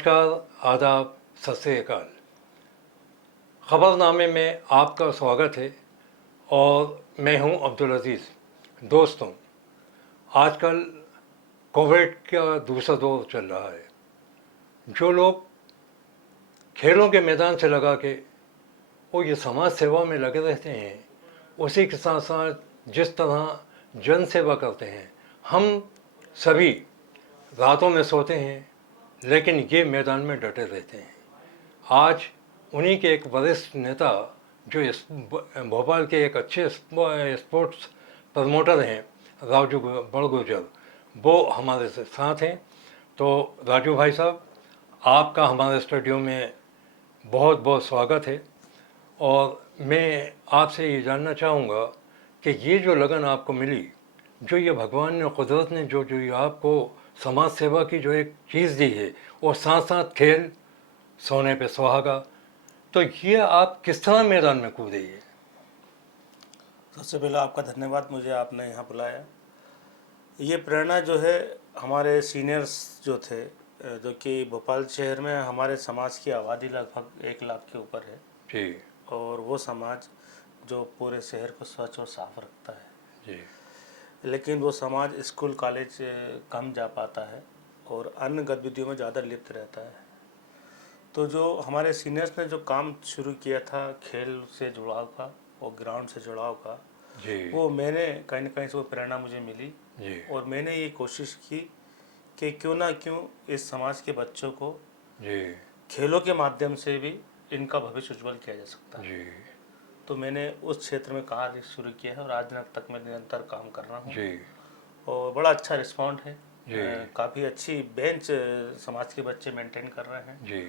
नमस्कार, आदाब, सत श्री अकाल। ख़बरनामे में आपका स्वागत है और मैं हूं अब्दुल अज़ीज़। दोस्तों, आजकल कोविड का दूसरा दौर चल रहा है। जो लोग खेलों के मैदान से लगा के वो ये समाज सेवा में लगे रहते हैं, उसी के साथ साथ जिस तरह जन सेवा करते हैं, हम सभी रातों में सोते हैं लेकिन ये मैदान में डटे रहते हैं। आज उन्हीं के एक वरिष्ठ नेता जो भोपाल के एक अच्छे स्पोर्ट्स प्रमोटर हैं, राजू बड़गुजर, वो हमारे साथ हैं। तो राजू भाई साहब, आपका हमारे स्टूडियो में बहुत बहुत स्वागत है और मैं आपसे ये जानना चाहूँगा कि ये जो लगन आपको मिली, जो ये भगवान ने, कुदरत ने जो ये आपको समाज सेवा की जो एक चीज़ दी है, और साथ साथ खेल, सोने पे सुहागा, तो ये आप किस तरह मैदान में कूदे? ये सबसे पहले आपका धन्यवाद, मुझे आपने यहाँ बुलाया। ये प्रेरणा जो है हमारे सीनियर्स जो थे, जो कि भोपाल शहर में हमारे समाज की आबादी लगभग 1 लाख के ऊपर है जी और वो समाज जो पूरे शहर को स्वच्छ और साफ रखता है जी लेकिन वो समाज स्कूल कॉलेज कम जा पाता है और अन्य गतिविधियों में ज़्यादा लिप्त रहता है। तो जो हमारे सीनियर्स ने जो काम शुरू किया था खेल से जुड़ाव का और ग्राउंड से जुड़ाव का, जी वो मैंने कहीं ना कहीं से वो प्रेरणा मुझे मिली जी और मैंने ये कोशिश की कि क्यों ना क्यों इस समाज के बच्चों को जी खेलों के माध्यम से भी इनका भविष्य उज्जवल किया जा सकता है। जी तो मैंने उस क्षेत्र में कार्य शुरू किया है और आज तक मैं निरंतर काम कर रहा हूँ जी और बड़ा अच्छा रिस्पॉन्ड है। जी काफ़ी अच्छी बेंच समाज के बच्चे मेंटेन कर रहे हैं जी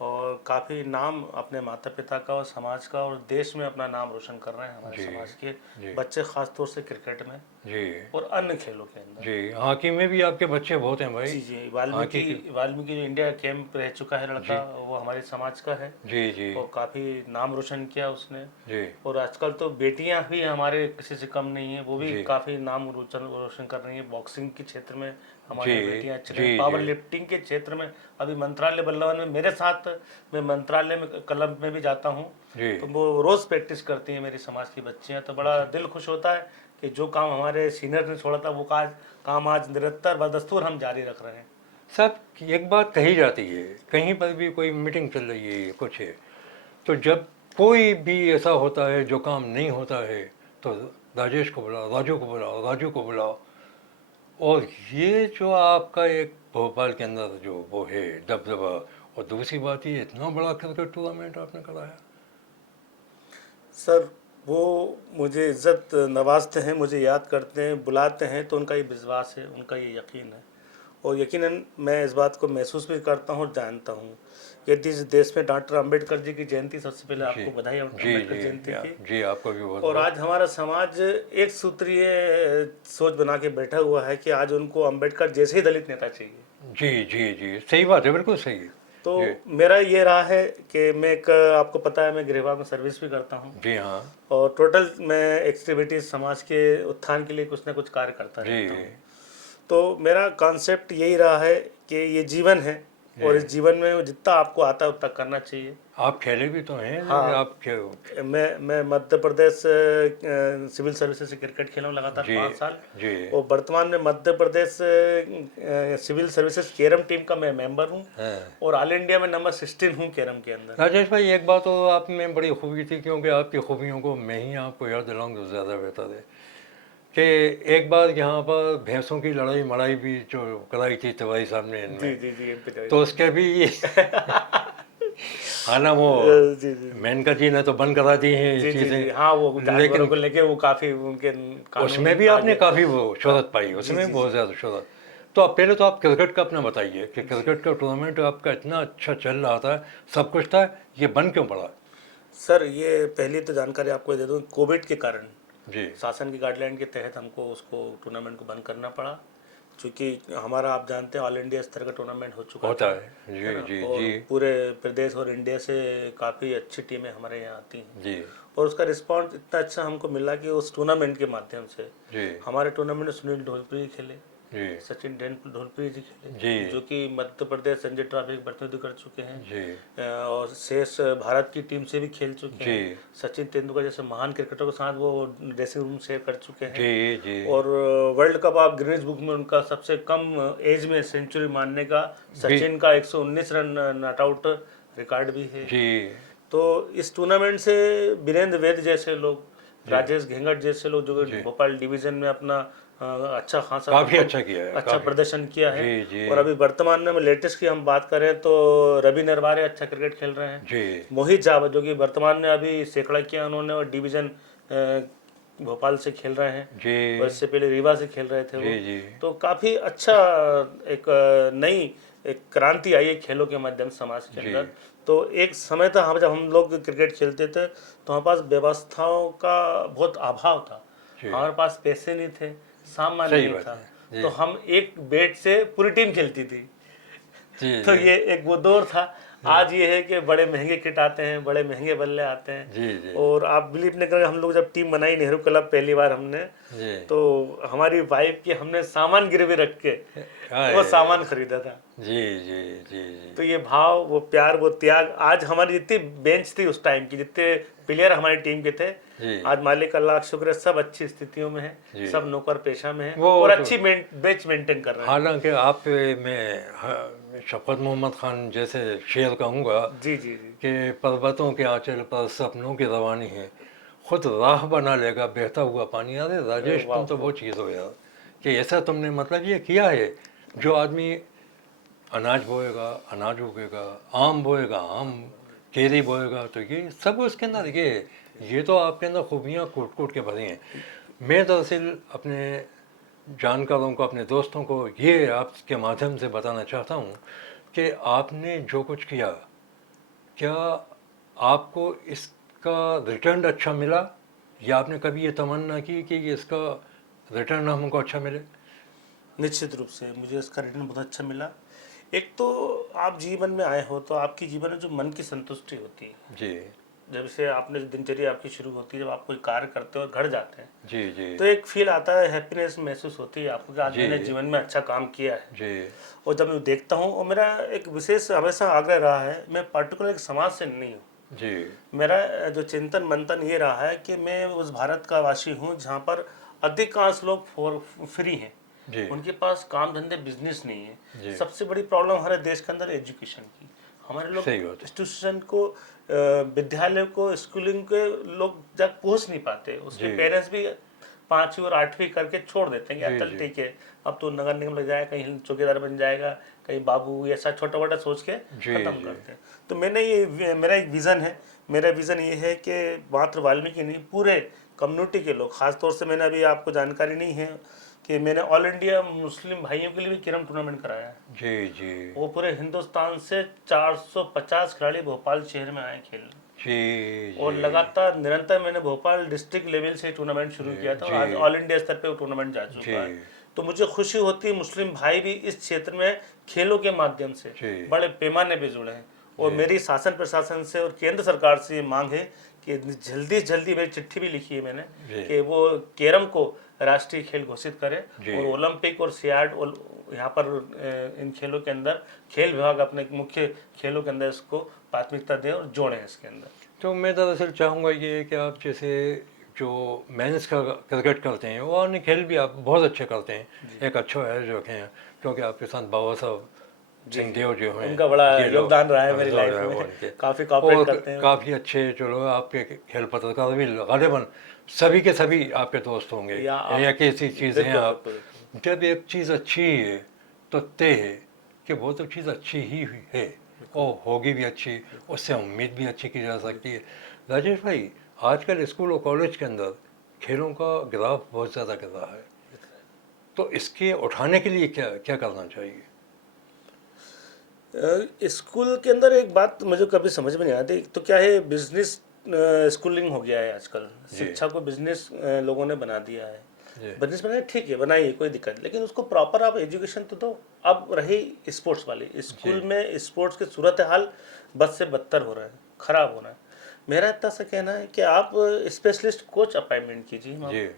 और काफ़ी नाम अपने माता पिता का और समाज का और देश में अपना नाम रोशन कर रहे हैं हमारे जी समाज के जी बच्चे, ख़ास तौर से क्रिकेट में जी और अन्य खेलों के अंदर। जी हॉकी में भी आपके बच्चे बहुत हैं भाई। जी जी, हॉकी के वाल्मीकि जो इंडिया कैंप रह चुका है जी लड़का, वो हमारे समाज का है जी जी और काफ़ी नाम रोशन किया उसने। जी और आजकल तो बेटियां भी हमारे किसी से कम नहीं है, वो भी जी काफ़ी नाम रोशन कर रही हैं। बॉक्सिंग के क्षेत्र में हमारी जी बेटियां अच्छी रही, जी पावर जी लिफ्टिंग के क्षेत्र में अभी मंत्रालय बल्लवन में मेरे साथ, मैं मंत्रालय में क्लब में भी जाता हूं, जी तो वो रोज़ प्रैक्टिस करती हैं मेरी समाज की बच्चियां। तो बड़ा दिल खुश होता है कि जो काम हमारे सीनियर ने छोड़ा था वो काम आज निरंतर बदस्तूर हम जारी रख रहे हैं। सब एक बात कही जाती है, कहीं पर भी कोई मीटिंग चल रही है, कुछ है, तो जब कोई भी ऐसा होता है जो काम नहीं होता है, तो राजेश को बुलाओ, राजू को बुलाओ, राजू को बुलाओ। और ये जो आपका एक भोपाल के अंदर जो वो है दबदबा, और दूसरी बात ये इतना बड़ा क्रिकेट टूर्नामेंट आपने कराया। सर, वो मुझे इज़्ज़त नवाजते हैं, मुझे याद करते हैं, बुलाते हैं, तो उनका ये विश्वास है, उनका ये यकीन है और यकीनन मैं इस बात को महसूस भी करता हूँ और जानता हूँ। यदि इस देश में डॉक्टर अंबेडकर जी की जयंती, सबसे पहले जी आपको बधाई जी अंबेडकर जी जयंती की। जी आपको भी बहुत और बहुत। आज हमारा समाज एक सूत्रीय सोच बना के बैठा हुआ है कि आज उनको अंबेडकर जैसे ही दलित नेता चाहिए। जी जी जी सही बात है, बिल्कुल सही है। तो जी मेरा ये रहा है कि मैं एक, आपको पता है मैं गृह विभाग में सर्विस भी करता हूँ जी हाँ और टोटल मैं एक्टिविटीज समाज के उत्थान के लिए कुछ ना कुछ कार्य करता जी रहता हूँ। तो मेरा कॉन्सेप्ट यही रहा है कि ये जीवन है और इस जी। जीवन में जितना आपको आता है उतना करना चाहिए। आप खेले भी तो हैं, हाँ, आप खेल। मैं मध्य प्रदेश सिविल सर्विसेज से क्रिकेट खेला हूँ लगातार जी 5 साल जी और वर्तमान में Madhya Pradesh civil services carrom team का मैं मेंबर हूँ हाँ। और ऑल इंडिया में नंबर 16 हूँ कैरम के अंदर। राजेश भाई, एक बात तो आप में बड़ी खूबी थी, क्योंकि आपकी खूबियों को मैं ही आपको याद दिलाऊं तो ज़्यादा बेहतर है, कि एक बार यहाँ पर भैंसों की लड़ाई मड़ाई भी जो कराई थी तिवारी साहब ने जी इनमें, जी जी, एम पी तो उसके भी हालांकि वो जी जी जी मेनका जी ने तो बंद करा दी हैं ये जी जी जी, हाँ, वो चीज़ें, जानवरों लेकिन को लेके वो काफ़ी उनके उसमें कानून भी आपने आगे। काफ़ी वो शोहरत पाई, जी उसमें जी बहुत जी ज़्यादा शोहरत। तो आप पहले तो आप क्रिकेट का अपना बताइए कि जी। क्रिकेट का टूर्नामेंट आपका इतना अच्छा चल रहा था, सब कुछ था, ये बंद क्यों पड़ा? सर, ये पहली तो जानकारी आपको दे दूँ, कोविड के कारण जी शासन की गाइडलाइन के तहत हमको उसको टूर्नामेंट को बंद करना पड़ा, क्योंकि हमारा, आप जानते हैं, ऑल इंडिया स्तर का टूर्नामेंट हो चुका होता था, है है। ना, जी और जी पूरे प्रदेश और इंडिया से काफ़ी अच्छी टीमें हमारे यहाँ आती हैं जी और उसका रिस्पॉन्स इतना अच्छा हमको मिला कि उस टूर्नामेंट के माध्यम से जी हमारे टूर्नामेंट में सुनील ढोलपुरी खेले, जी सचिन ढोलपुरी जी खेले, जी जो कि मध्य प्रदेश संजय ट्रॉफी के प्रतिनिधित्व कर चुके हैं। जी और शेष भारत की टीम से भी खेल चुके जी हैं। सचिन तेंदुलकर जैसे महान क्रिकेटर के साथ वो ड्रेसिंग रूम शेयर कर चुके हैं। जी जी और वर्ल्ड कप आप गिनीज बुक में उनका सबसे कम एज में सेंचुरी मारने का भी सचिन का 119 रन नॉट आउट रिकॉर्ड भी है। जी तो इस टूर्नामेंट से वीरेंद्र वैद जैसे लोग, जी राजेश घेंगट जैसे लोग जो जी भोपाल डिवीजन में अपना अच्छा खासा काफ़ी अच्छा किया है, अच्छा काफ़ी। प्रदर्शन किया है। जी जी और अभी वर्तमान में लेटेस्ट की हम बात करें तो रवि नरवारे अच्छा क्रिकेट खेल रहे हैं। जी मोहित जावद जो कि वर्तमान में अभी सैकड़ा किया उन्होंने, और डिवीजन भोपाल से खेल रहे हैं। और जी इससे पहले रीवा से खेल रहे थे वो। जी जी तो काफ़ी अच्छा एक नई एक क्रांति आई है खेलों के माध्यम से समाज के जी अंदर। तो एक समय था हम जब हम लोग क्रिकेट खेलते थे तो हमारे पास व्यवस्थाओं का बहुत अभाव था। जी हमारे पास पैसे नहीं थे, सामान सही नहीं बात था। है। जी तो हम एक बैट से पूरी टीम खेलती थी। जी तो जी ये एक वो दौर था। जी आज ये है कि बड़े महंगे किट आते हैं, बड़े महंगे बल्ले आते हैं। जी जी और आप बिलीव नहीं करेंगे, हम लोग जब टीम बनाई नेहरू क्लब पहली बार हमने, जी तो हमारी वाइफ की हमने सामान गिरवी रख के वो आए, सामान खरीदा था। जी जी जी जी तो ये भाव, वो प्यार, वो त्याग, आज हमारी जितनी बेंच थी उस टाइम की, जितने प्लेयर हमारी टीम के थे, जी आज मालिक अल्लाह का शुक्र है सब अच्छी स्थितियों में है, जी सब नौकर पेशा में है वो और तो अच्छी बेंच मेंटेन कर रहे हैं। हालांकि आप मैं शफकत मोहम्मद खान जैसे शेर कहूँगा जी जी जी। कि पर्वतों के आंचल पर सपनों की रवानी है, खुद राह बना लेगा बहता हुआ पानी। अरे राजेश, वाह तुम तो वाह। वो चीज़ हो यार कि ऐसा तुमने मतलब ये किया है। जो आदमी अनाज बोएगा अनाज उगेगा, आम बोएगा आम, केरी बोएगा, तो ये सब उसके अंदर ये तो आपके अंदर खूबियाँ कूट कूट के भरी हैं। मैं दरअसल अपने जानकारों को, अपने दोस्तों को ये आपके माध्यम से बताना चाहता हूँ कि आपने जो कुछ किया, क्या आपको इसका रिटर्न अच्छा मिला, या आपने कभी ये तमन्ना की कि इसका रिटर्न हमको अच्छा मिले? निश्चित रूप से मुझे इसका रिटर्न बहुत अच्छा मिला। एक तो आप जीवन में आए हो तो आपकी जीवन में जो मन की संतुष्टि होती है, जी जब से आपने दिनचर्या आपकी शुरू होती है, जब आप कोई कार्य करते हो और घर जाते हैं, जी जी तो एक फील आता है, हैप्पीनेस महसूस होती है आपको कि आज जी मैंने जीवन में अच्छा काम किया है। जी और जब मैं देखता हूँ, और मेरा एक विशेष हमेशा आग्रह रहा है, मैं पर्टिकुलर एक समाज से नहीं हूँ। जी मेरा जो चिंतन मंथन ये रहा है कि मैं उस भारत का वासी हूँ जहाँ पर अधिकांश लोग फ्री हैं, जी उनके पास काम धंधे बिजनेस नहीं है। जी सबसे बड़ी प्रॉब्लम हमारे देश के अंदर एजुकेशन की। हमारे लोग सही बात है। इंस्टीट्यूशन को, विद्यालय को, स्कूलिंग के लोग तक पहुंच नहीं पाते। उसके जी पेरेंट्स भी 5वीं और 8वीं करके छोड़ देते हैं कि जी चल जी ठीक है, अब तो नगर निगम लग जाएगा, कहीं चौकीदार बन जाएगा, कहीं बाबू, ऐसा छोटा मोटा सोच के जी ख़त्म जी करते हैं। तो मेरा एक विज़न है। मेरा विज़न ये है कि मात्र वाल्मीकि नहीं, पूरे कम्युनिटी के लोग, खासतौर से मैंने अभी आपको जानकारी नहीं है कि मैंने ऑल इंडिया मुस्लिम भाइयों के लिए भी कैरम टूर्नामेंट कराया है। जी जी वो पूरे हिंदुस्तान से 450 खिलाड़ी भोपाल शहर में आए खेलने। जी और जी लगातार निरंतर मैंने भोपाल डिस्ट्रिक्ट लेवल से टूर्नामेंट शुरू किया था, और आज जी ऑल इंडिया स्तर पे वो टूर्नामेंट जा जी चुका है। तो मुझे खुशी होती है, मुस्लिम भाई भी इस क्षेत्र में खेलों के माध्यम से जी बड़े पैमाने पे जुड़े हैं। और जी मेरी शासन प्रशासन से और केंद्र सरकार से ये मांग है कि जल्दी से जल्दी, मेरी चिट्ठी भी लिखी है मैंने, जी कि वो कैरम को राष्ट्रीय खेल घोषित करे, जी और ओलंपिक और सियाड और यहाँ पर इन खेलों के अंदर खेल विभाग अपने मुख्य खेलों के अंदर इसको प्राथमिकता दे और जोड़ें इसके अंदर। तो मैं दरअसल चाहूँगा ये कि आप जैसे जो मेंस का क्रिकेट करते हैं, वो अन्य खेल भी आप बहुत अच्छे करते हैं, एक अच्छा है जो रखे हैं, क्योंकि आपके साथ बाबा साहब जी जी, सिंहदेव जो हैं, उनका बड़ा ये लोग योगदान रहा है मेरी जो लाइफ है में। उनके, काफ़ी कॉपरेट और करते हैं वो। काफ़ी अच्छे जो लोग आपके खेल पत्रकार भी गालिबन सभी के सभी आपके दोस्त होंगे। या आप, एक ऐसी चीज़ हैं बिल्कुल आप, बिल्कुल बिल्कुल। जब एक चीज़ अच्छी है तो तय है कि वो तो चीज़ अच्छी ही है और होगी भी अच्छी, उससे उम्मीद भी अच्छी की जा सकती है। राजेश भाई, आजकल स्कूल और कॉलेज के अंदर खेलों का ग्राफ बहुत ज़्यादा गिर रहा है, तो इसके उठाने के लिए क्या क्या करना चाहिए? स्कूल के अंदर एक बात मुझे कभी समझ में नहीं आती, तो क्या है, बिजनेस स्कूलिंग हो गया है आजकल। जी शिक्षा को बिजनेस लोगों ने बना दिया है। जी बिजनेस बनाए, ठीक है, बनाइए, कोई दिक्कत नहीं, लेकिन उसको प्रॉपर आप एजुकेशन तो दो। अब रही स्पोर्ट्स वाली, जी स्कूल में स्पोर्ट्स की सूरत हाल बद से बदतर हो रहा है, खराब हो रहा है। मेरा इतना सा कहना है कि आप स्पेशलिस्ट कोच अपॉइंटमेंट कीजिए, जी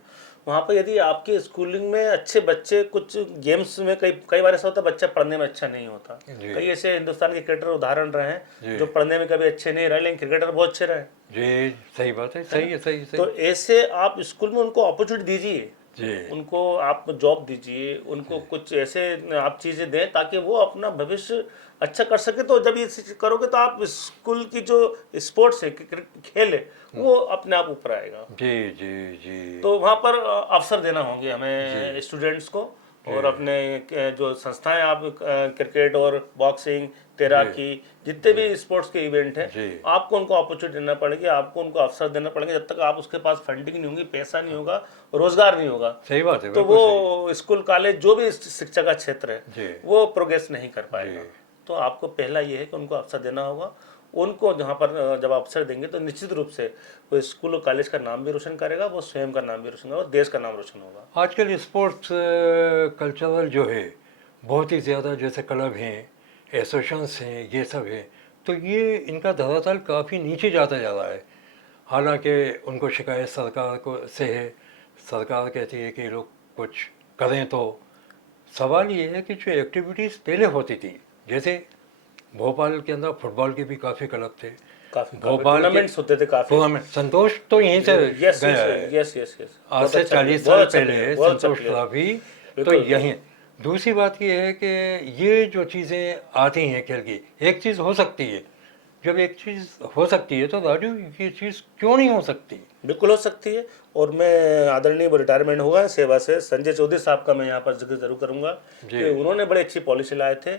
वहाँ पर यदि आपकी स्कूलिंग में अच्छे बच्चे कुछ गेम्स में कई कई बार ऐसा होता है बच्चा पढ़ने में अच्छा नहीं होता। जी। कई ऐसे हिंदुस्तान के क्रिकेटर उदाहरण रहे हैं जी। जो पढ़ने में कभी अच्छे नहीं रहे लेकिन क्रिकेटर बहुत अच्छे रहे। जी, सही बात है, सही है, सही तो सही। ऐसे आप स्कूल में उनको अपॉर्चुनिटी दीजिए, जी। उनको आप जॉब दीजिए, उनको कुछ ऐसे आप चीज़ें दें ताकि वो अपना भविष्य अच्छा कर सके। तो जब ये चीज़ करोगे तो आप स्कूल की जो स्पोर्ट्स है खेल है वो अपने आप ऊपर आएगा। जी जी जी। तो वहाँ पर अवसर देना होंगे जी। हमें स्टूडेंट्स को, और जी। अपने जो संस्थाएं आप क्रिकेट और बॉक्सिंग तैराकी जितने भी स्पोर्ट्स के इवेंट हैं जी। आपको उनको अपॉर्चुनिटी देना पड़ेगी, आपको उनको अवसर देना पड़ेगा। जब तक आप उसके पास फंडिंग नहीं होगी, पैसा नहीं होगा, रोजगार नहीं होगा, सही बात है, तो बिल्कुल सही। वो स्कूल कॉलेज जो भी शिक्षा का क्षेत्र जी। है वो प्रोग्रेस नहीं कर पाएगा। जी। तो आपको पहला ये है कि उनको अवसर देना होगा। उनको जहाँ पर जब अवसर देंगे तो निश्चित रूप से वो स्कूल और कॉलेज का नाम भी रोशन करेगा, वो स्वयं का नाम भी रोशन होगा और देश का नाम रोशन होगा। आजकल स्पोर्ट्स कल्चरल जो है बहुत ही ज़्यादा, जैसे क्लब हैं, एसोसिएशंस हैं, ये सब है, तो ये इनका धरातल काफ़ी नीचे जाता जा रहा है। हालांकि उनको शिकायत सरकार को से है, सरकार कहती है कि लोग कुछ करें। तो सवाल ये है कि जो एक्टिविटीज़ पहले होती थी, जैसे भोपाल के अंदर फुटबॉल के भी काफ़ी क्लब थे, काफी भोपाल के टूर्नामेंट्स होते थे काफी। टूर्नामेंट, संतोष तो यहीं से यस गया है। यस यस यस, आज से 40 साल पहले संतोष ट्रॉफी तो बिल्कुल। यहीं। दूसरी बात ये है कि ये जो चीज़ें आती हैं खेल की, एक चीज़ हो सकती है, जब एक चीज़ हो सकती है तो राजू ये चीज़ क्यों नहीं हो सकती? बिल्कुल हो सकती है। और मैं आदरणीय रिटायरमेंट हुआ है सेवा से संजय चौधरी साहब का मैं यहाँ पर जिक्र जरूर करूँगा जी। कि उन्होंने बड़ी अच्छी पॉलिसी लाए थे,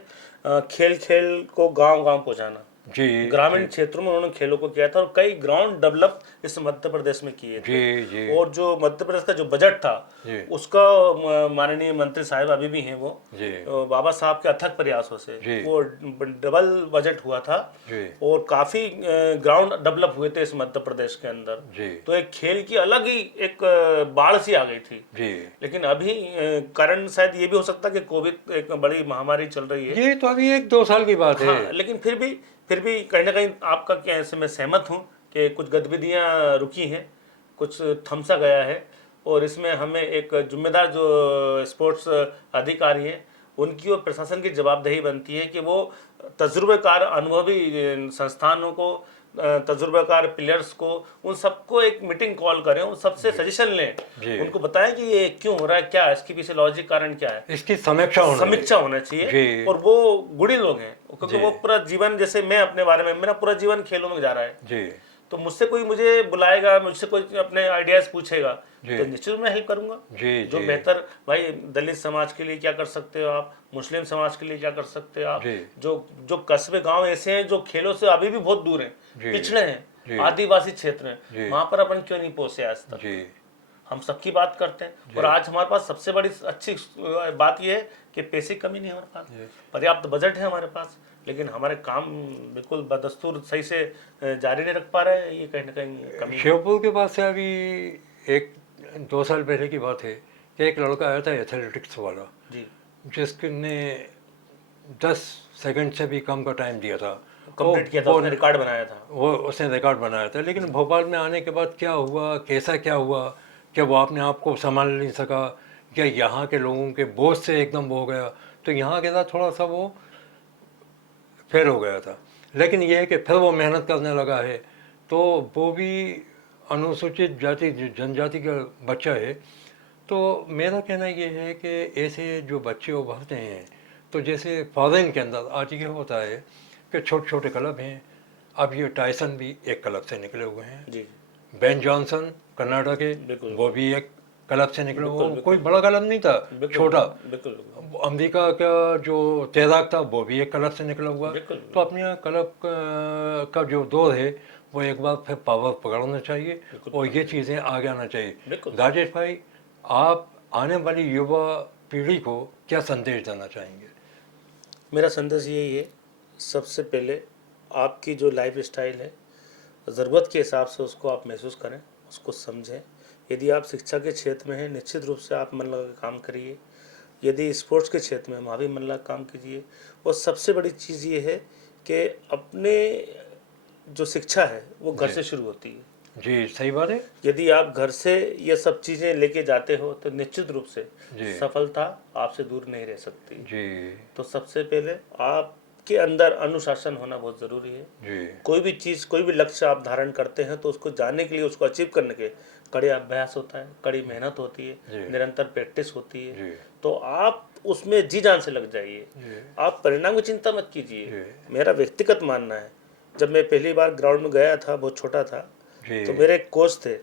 खेल खेल को गांव गांव पहुँचाना। जी। ग्रामीण क्षेत्रों में उन्होंने खेलों को किया था और कई ग्राउंड डेवलप इस मध्य प्रदेश में किए थे। जी जी और जो मध्य प्रदेश का जो बजट था जी उसका माननीय मंत्री साहब अभी भी हैं वो, जी बाबा साहब के अथक प्रयासों से जी वो डबल बजट हुआ था जी और काफी ग्राउंड डेवलप हुए थे इस मध्य प्रदेश के अंदर। जी तो एक खेल की अलग ही एक बाढ़ सी आ गई थी। जी। लेकिन अभी कारण शायद ये भी हो सकता है कि कोविड एक बड़ी महामारी चल रही है। ये तो अभी 1-2 साल की बात है। हाँ, लेकिन फिर भी कहीं ना कहीं आपका क्या ऐसे मैं सहमत हूँ कि कुछ गतिविधियाँ रुकी हैं, कुछ थमसा गया है। और इसमें हमें एक जिम्मेदार जो स्पोर्ट्स अधिकारी है उनकी और प्रशासन की जवाबदेही बनती है कि वो तजुर्बेकार अनुभवी संस्थानों को, तजुर्बेकार प्लेयर्स को, उन सबको एक मीटिंग कॉल करें, उन सबसे सजेशन लें, जी। उनको बताएं कि ये क्यों हो रहा है, क्या है इसके पीछे लॉजिक, कारण क्या है, इसकी समीक्षा होना चाहिए। जी। और वो गुणी लोग हैं क्योंकि जी। वो पूरा जीवन, जैसे मैं अपने बारे में, मेरा पूरा जीवन खेलों में जा रहा है, जी तो मुझसे कोई मुझे बुलाएगा, मुझसे कोई अपने आइडियाज पूछेगा जी। तो निश्चित मैं हेल्प करूंगा। जी जो जी बेहतर, भाई दलित समाज के लिए क्या कर सकते हो आप, मुस्लिम समाज के लिए क्या कर सकते हो आप, जी। जो कस्बे गांव ऐसे हैं जो खेलों से अभी भी बहुत दूर हैं, जी। पिछड़े जी। हैं, आदिवासी क्षेत्र जी। हैं, वहां पर अपन क्यों नहीं पहुंचे आज तक। जी हम सबकी बात करते हैं और आज हमारे पास सबसे बड़ी अच्छी बात यह है कि पैसे की कमी नहीं है हमारे पास, पर्याप्त बजट है हमारे पास, लेकिन हमारे काम बिल्कुल बदस्तूर सही से जारी नहीं रख पा रहे हैं। ये कहीं ना कहीं कमी है। श्योपुर के पास से अभी 1-2 साल पहले की बात है कि एक लड़का आया था एथलेटिक्स वाला, जी, जिसने 10 सेकंड से भी कम का टाइम दिया था, कंप्लीट किया था, उसने रिकॉर्ड बनाया था। वो उसने रिकॉर्ड बनाया था। लेकिन भोपाल में आने के बाद क्या हुआ, कैसा क्या हुआ, क्या वो अपने आप को संभाल नहीं सका, क्या यहाँ के लोगों के बोझ से एकदम हो गया, तो यहाँ के साथ थोड़ा सा वो फेल हो गया था। लेकिन ये है कि फिर वो मेहनत करने लगा है, तो वो भी अनुसूचित जाति जनजाति का बच्चा है। तो मेरा कहना ये है कि ऐसे जो बच्चे उभरते हैं, तो जैसे फॉरेन के अंदर आज ये होता है कि छोटे छोटे क्लब हैं। अब ये टाइसन भी एक क्लब से निकले हुए हैं, जी, बेन जॉनसन कनाडा के, बिल्कुल। वो भी एक क्लब से निकले हुए, बिल्कुल, कोई बड़ा क्लब नहीं था, बिल्कुल, छोटा। बिल्कुल, अमेरिका का जो तैराक था वो भी एक क्लब से निकला हुआ। बिल्कुल। तो अपने यहाँ क्लब का जो दौर है वो एक बार फिर पावर पकड़ना चाहिए और ये चीज़ें आगे आना चाहिए। बिल्कुल। राजेश भाई, आप आने वाली युवा पीढ़ी को क्या संदेश देना चाहेंगे? मेरा संदेश यही है, सबसे पहले आपकी जो लाइफ स्टाइल है, ज़रूरत के हिसाब से उसको आप महसूस करें, उसको समझें। यदि आप शिक्षा के क्षेत्र में हैं, निश्चित रूप से आप मन लगा के काम करिए। यदि स्पोर्ट्स के क्षेत्र में, वहाँ भी मन लगा काम कीजिए। और सबसे बड़ी चीज़ ये है कि अपने जो शिक्षा है वो घर से शुरू होती है। जी सही बात है। यदि आप घर से ये सब चीज़ें लेके जाते हो तो निश्चित रूप से जी सफलता आपसे दूर नहीं रह सकती। जी तो सबसे पहले आपके अंदर अनुशासन होना बहुत ज़रूरी है। जी कोई भी चीज़, कोई भी लक्ष्य आप धारण करते हैं तो उसको जानने के लिए, उसको अचीव करने के कड़े अभ्यास होता है, कड़ी मेहनत होती है, जी निरंतर प्रैक्टिस होती है। जी तो आप उसमें जी जान से लग जाइए, जी आप परिणाम की चिंता मत कीजिए। जी मेरा व्यक्तिगत मानना है, जब मैं पहली बार ग्राउंड में गया था, बहुत छोटा था, जी। तो मेरे एक कोच थे,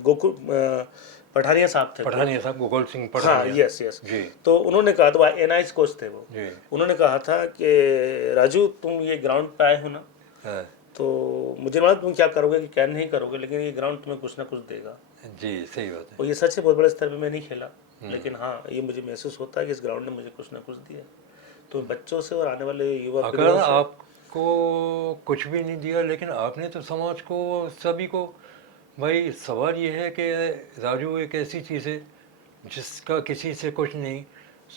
गोकुल पठानिया साहब थे कोच। पठानिया साहब, गोकुल सिंह हाँ, पठानिया। Yes yes. जी तो उन्होंने कहा, तो एनआईएस कोच थे वो, जी उन्होंने कहा था कि राजू तुम ये ग्राउंड पे आए हो ना, हाँ, तो मुझे मालूम तुम क्या करोगे कि क्या नहीं करोगे, लेकिन ये ग्राउंड तुम्हें कुछ ना कुछ देगा। जी सही बात है। और ये सच है, बहुत बड़े स्तर पे मैं नहीं खेला, लेकिन हाँ ये मुझे महसूस होता है कि इस ग्राउंड ने मुझे कुछ ना कुछ दिया। तो बच्चों से और आने वाले युवा अगर पीढ़ियों से, आपको कुछ भी नहीं दिया, लेकिन आपने तो समाज को, सभी को, भाई सवाल ये है कि राजू एक ऐसी चीज़ है जिसका किसी से कुछ नहीं,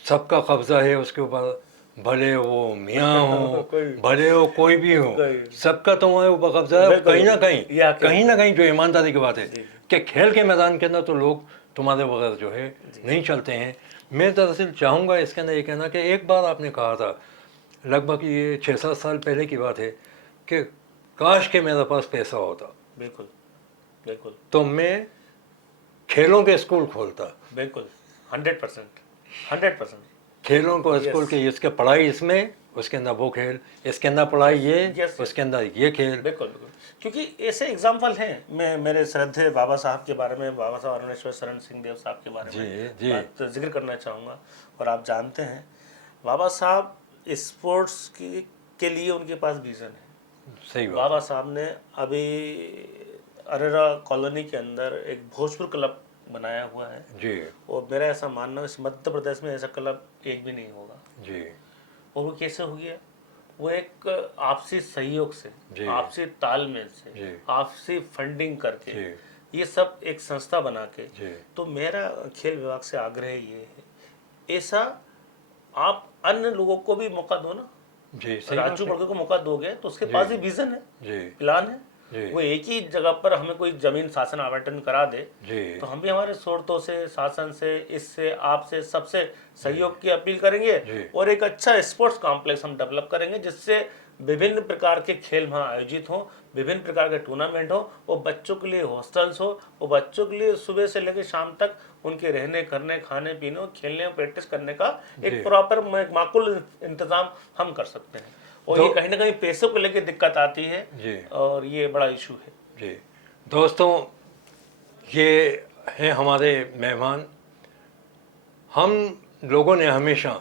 सबका कब्जा है उसके ऊपर, भले वो मियाँ हो, कोई- भले वो कोई भी हो, कोई- सबका तुम्हारे ऊपर कब्जा है। बिल्कुल, कहीं ना ये आपके कहीं ना कहीं जो ईमानदारी की बात है जी, जी। कि खेल के मैदान के अंदर तो लोग तुम्हारे बगैर जो है नहीं चलते हैं। मैं दरअसल चाहूँगा इसके अंदर ये कहना कि एक बार आपने कहा था, लगभग ये 6-7 साल पहले की बात है, कि काश के मेरे पास पैसा होता बिल्कुल बिल्कुल तो मैं खेलों के स्कूल खोलता। बिल्कुल, 100%, 100%। खेलों को Yes. स्कूल के, इसके पढ़ाई इसमें, उसके अंदर वो खेल, इसके अंदर पढ़ाई ये, Yes. उसके अंदर ये खेल। बिल्कुल बिल्कुल, क्योंकि ऐसे एग्जाम्पल हैं। मैं मेरे श्रद्धेय बाबा साहब के बारे में, बाबा साहब अरुणेश्वर शरण सिंह देव साहब के बारे जी में जी बात जिक्र करना चाहूँगा। और आप जानते हैं, बाबा साहब स्पोर्ट्स के लिए उनके पास विजन है। सही बात। बाबा साहब ने अभी अरेरा कॉलोनी के अंदर एक भोजपुर क्लब बनाया हुआ है, जी और मेरा ऐसा मानना है इस मध्य प्रदेश में ऐसा क्लब एक भी नहीं होगा। जी और वो कैसे हो गया? वो एक आपसी सहयोग से, जी आपसी तालमेल से, जी आपसी फंडिंग करके, जी ये सब एक संस्था बना के। जी तो मेरा खेल विभाग से आग्रह ये है, ऐसा आप अन्य लोगों को भी मौका दो ना। जी सही बात राजू है। बड़के को मौका दोगे तो उसके जी। पास भी विजन है, जी प्लान है। जी वो एक ही जगह पर हमें कोई जमीन शासन आवंटन करा दे, जी तो हम भी हमारे स्रोतों से, शासन से, इससे, आपसे, सबसे सहयोग की अपील करेंगे। जी। और एक अच्छा स्पोर्ट्स कॉम्प्लेक्स हम डेवलप करेंगे, जिससे विभिन्न प्रकार के खेल वहाँ आयोजित हों, विभिन्न प्रकार के टूर्नामेंट हो, वो बच्चों के लिए हॉस्टल्स हो, वो बच्चों के लिए सुबह से लेकर शाम तक उनके रहने, करने, खाने पीने और खेलने और प्रैक्टिस करने का जी। एक प्रॉपर माकूल इंतजाम हम कर सकते हैं। और ये कहीं ना कहीं पैसों को लेकर दिक्कत आती है, जी और ये बड़ा इशू है। जी दोस्तों, ये हैं हमारे मेहमान। हम लोगों ने हमेशा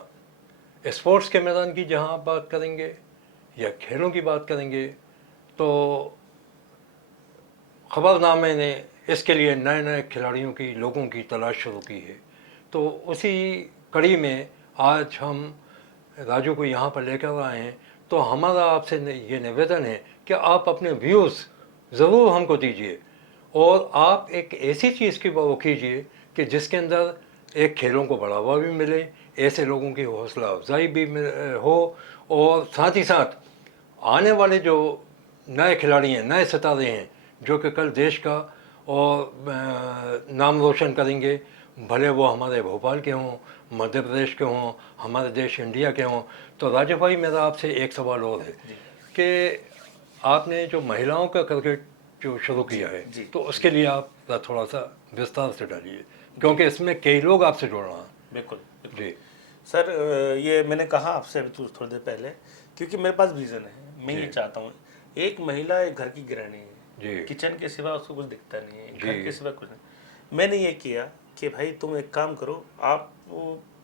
स्पोर्ट्स के मैदान की जहाँ आप बात करेंगे या खेलों की बात करेंगे, तो खबरनामे ने इसके लिए नए नए खिलाड़ियों की, लोगों की तलाश शुरू की है। तो उसी कड़ी में आज हम राजू को यहाँ पर लेकर आए हैं। तो हमारा आपसे ये निवेदन है कि आप अपने व्यूज़ ज़रूर हमको दीजिए, और आप एक ऐसी चीज़ की वो कीजिए कि जिसके अंदर एक खेलों को बढ़ावा भी मिले, ऐसे लोगों की हौसला अफजाई भी हो, और साथ ही साथ आने वाले जो नए खिलाड़ी हैं, नए सितारे हैं, जो कि कल देश का और नाम रोशन करेंगे, भले वो हमारे भोपाल के हों, मध्य प्रदेश के हों, हमारे देश इंडिया के हों। तो राजू भाई, मेरा आपसे एक सवाल और है कि आपने जो महिलाओं का क्रिकेट जो शुरू किया है, जी, तो उसके लिए आप थोड़ा सा विस्तार से डालिए, क्योंकि इसमें कई लोग आपसे जुड़ रहे हैं। बिल्कुल बिल्कुल। जी सर, ये मैंने कहा आपसे अभी थोड़ी देर पहले, क्योंकि मेरे पास विजन है। मैं जी। ये चाहता हूँ, एक महिला एक घर की गृहिणी है, जी किचन के सिवा उसको कुछ दिखता नहीं है, जी। घर के सिवा कुछ नहीं। मैंने ये किया कि भाई तुम एक काम करो, आप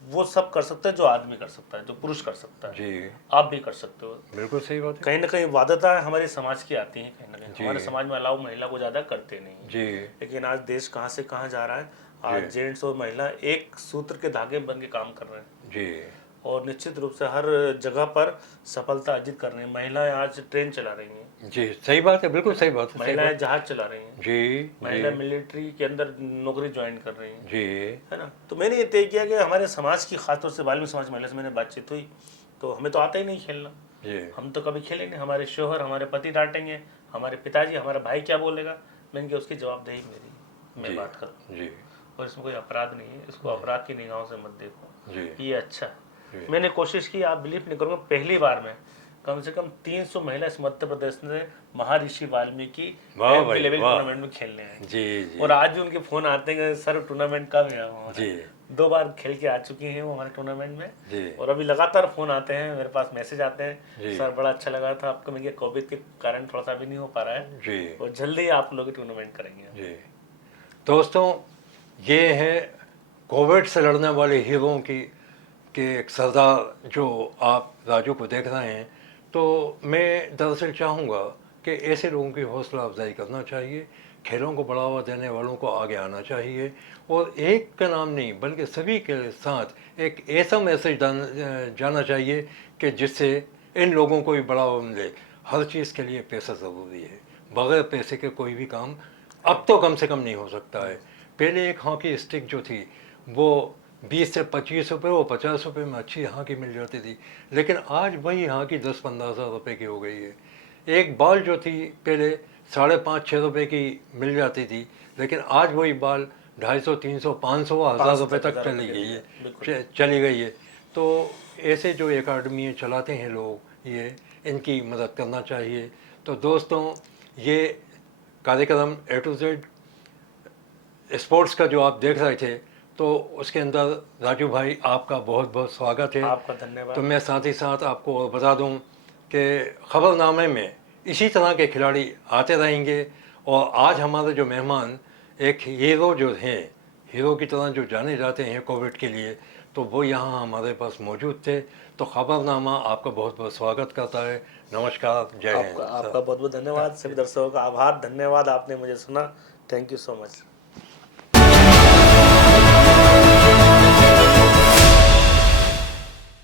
वो सब कर सकते हैं जो आदमी कर सकता है, जो पुरुष कर सकता है, जी आप भी कर सकते हो। बिल्कुल सही बात है। कहीं ना कहीं वादता हमारे समाज की आती है, कहीं ना कहीं जी। हमारे समाज में अलाउ महिला को ज़्यादा करते नहीं। जी लेकिन आज देश कहाँ से कहाँ जा रहा है। आज जेंट्स और महिला एक सूत्र के धागे बन के काम कर रहे हैं, जी और निश्चित रूप से हर जगह पर सफलता अर्जित कर रही हैं। महिलाएं आज ट्रेन चला रही हैं, जी सही बात है, बिल्कुल सही बात है, सही महिलाएं बात। जहाज चला रही हैं, जी महिलाएं मिलिट्री के अंदर नौकरी ज्वाइन कर रही हैं, जी है ना। तो मैंने ये तय किया कि हमारे समाज की, खासतौर से बाल्मीकि समाज महिला से मैंने बातचीत हुई, तो हमें तो आता ही नहीं खेलना, जी हम तो कभी खेले नहीं, हमारे शोहर, हमारे पति डांटेंगे, हमारे पिताजी, हमारा भाई क्या बोलेगा। मैंने कहा उसकी जवाबदेही मेरी, मैं जी, बात करूँ, जी, और इसमें कोई अपराध नहीं है, इसको अपराध की निगाहों से मत देखो, जी, ये अच्छा है। जी। मैंने कोशिश की, आप बिलीव नहीं करोगे, पहली बार में कम से कम 300 महिला इस मध्य प्रदेश से महर्षि वाल्मीकि वाह एमपी भाई लेवल वाह। टूर्नामेंट में खेलने आए। जी, जी, और आज भी उनके फोन आते हैं, सर टूर्नामेंट कब है हमारा। जी, 2 बार खेल के आ चुकी हैं वो हमारे टूर्नामेंट में, जी, और अभी लगातार फोन आते हैं मेरे पास, मैसेज आते हैं, जी, सर बड़ा अच्छा लगा था आपको। मैं कोविड के कारण थोड़ा सा भी नहीं हो पा रहा है, जी, और जल्दी आप लोग टूर्नामेंट करेंगे। जी। दोस्तों, ये है कोविड से लड़ने वाले हीरोओं की के एक सरदार जो आप राजू को देख रहे हैं। तो मैं दरअसल चाहूँगा कि ऐसे लोगों की हौसला अफजाई करना चाहिए, खेलों को बढ़ावा देने वालों को आगे आना चाहिए, और एक का नाम नहीं बल्कि सभी के साथ एक ऐसा मैसेज जाना चाहिए कि जिससे इन लोगों को भी बढ़ावा मिले। हर चीज़ के लिए पैसा ज़रूरी है, बगैर पैसे के कोई भी काम अब तो कम से कम नहीं हो सकता है। पहले एक हॉकी स्टिक जो थी वो 20 से 25 रुपये, वो 50 रुपये में अच्छी हॉकी मिल जाती थी, लेकिन आज वही हॉकी 10-15 हज़ार रुपये की हो गई है। एक बॉल जो थी पहले 5.5-6 रुपये की मिल जाती थी, लेकिन आज वही बॉल 250, 300, 500, 1000 रुपये तक चली गई है, चली गई है। तो ऐसे जो एकेडमी चलाते हैं लोग, ये इनकी मदद करना चाहिए। तो दोस्तों, ये कार्यक्रम A to Z स्पोर्ट्स का जो आप देख रहे थे, तो उसके अंदर राजू भाई आपका बहुत बहुत स्वागत है। आपका धन्यवाद। तो मैं साथ ही साथ आपको और बता दूं कि खबरनामे में इसी तरह के खिलाड़ी आते रहेंगे, और आज हमारे जो मेहमान एक हीरो जो हैं, हीरो की तरह जो जाने जाते हैं कोविड के लिए, तो वो यहाँ हमारे पास मौजूद थे। तो खबरनामा आपका बहुत बहुत स्वागत करता है। नमस्कार, जय हिंद। आपका बहुत बहुत धन्यवाद, सभी दर्शकों का आभार, धन्यवाद, आपने मुझे सुना। Thank you so much.